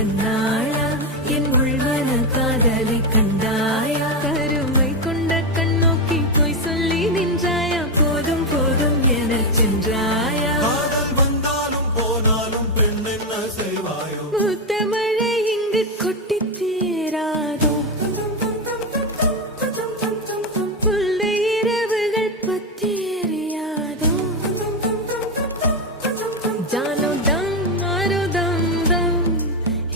கண்ணாளா என் உள்மன காதலை கண்டாயா கருமை கொண்ட கண்ணோக்கி போய் சொல்லி நின்றாயா போதும் போதும் என சென்றாயா காதல் வந்தாலும் போனாலும் பெண் என்ன செய்வாயோ மூத்த மழை இங்கு கொட்டி தீராதோ புல்லை இரவுகள் பத்தி எறியாதோ ஜானோ தம் ஆரோ தம் தம்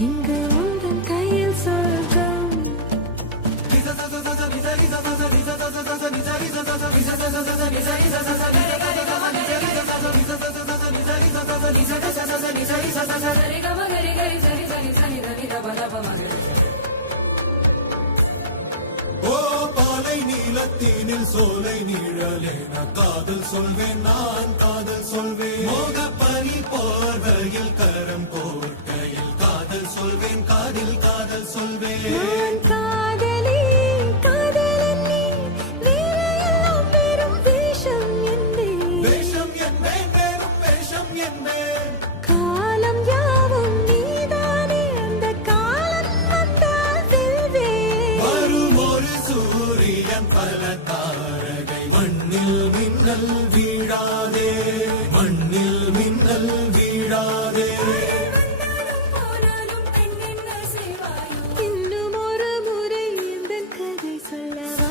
இங்கு உந்தன் கையில் சொர்க்கம் ஓ பாலை நீலத்தீனில் சோலை நீழலேன காதல் சொல்வேன் நான் காதல் சொல்வேன் மோக பனி போர்வையில் கரம் கோர்க்கையில் காதல் சொல்வேன் காதில் காதல் சொல்வேன் நான் காதலி காதலன் நீ வேலையெல்லாம் வெறும் வேஷம் என்பேன் வேஷம் என்பேன் வேறும் வேஷம் என்பேன் காலம் யாவும் நீதானே அந்த காலம் வந்தால் வெல்வேன் வரும் ஒரு சூரியன் பல தாரகை மண்ணில் மின்னல் வீழாதே மண்ணில் மின்னல் வீழாதே இன்னும் ஒரு முறை இந்த கதை சொல்லவா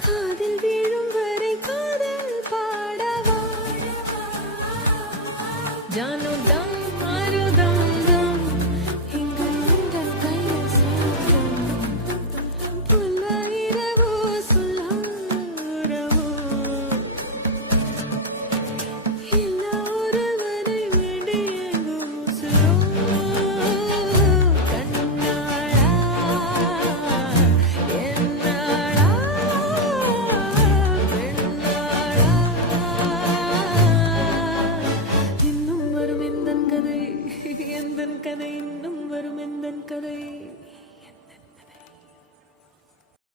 காதில் வீழும் வரை காதல் பாடவா ஜானோ